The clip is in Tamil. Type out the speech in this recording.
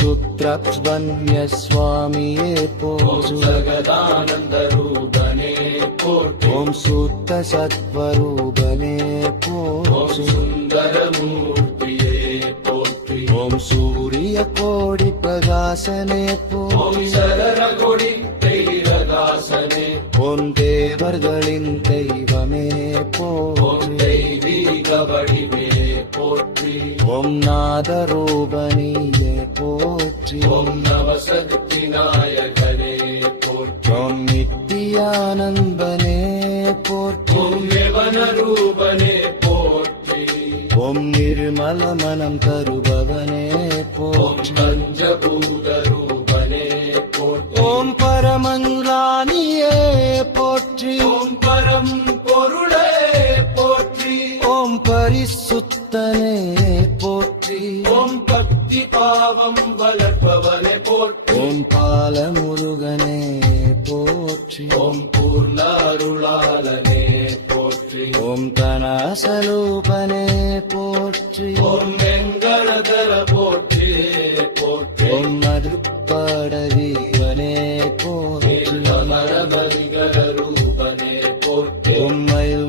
சுத்ரக்ஷ்வன்ய சுவாமியே போற்று. ஜகதானந்த ரூபனே போற்றி. ஓம் சுத்த சத்வரூபனே போற்று. சுந்தரமூர்த்தியே போற்றி. ஓம் சூரிய கோடி பிரகாசனே போற்றி. சரண கொடி தைரகாசனே. ஓம் தேவர்களின் தெய்வமே போற்றி. தெய்வீக வடிவே போற்றி. ஓம் நாதரூபணியே போற்றி. ஓம் நவசக்தி நாயகனே போற்றி. ஓம் நித்யானந்தனே போற்றி. ஓம் யவன ரூபனே போற்றி. ஓம் நிர்மல மனம் தருபவனே ஓம் போற்றி. பஞ்சபூத ரூபனே போற்றி. ஓம் பரமஞானியே போற்றி. ஓம் பரம் பொருளே போற்றி. ஓம் பரிசுத்தனே போற்றி. ஓம் பக்தி பாவம் வளர்ப்பவனே போற்றி. ஓம் பாலமுருகனே போற்றி. ஓம் பூர்ண அருளாளனே போற்றி. ஓம் தனசலூபனே போற்றி. ஓம் வெங்கடதர போற்றி போற்றி. ஓம் மதுப்படவீரனே போற்றி. மரபரிகர ரூபனே போற்றி. ஓம் மயில்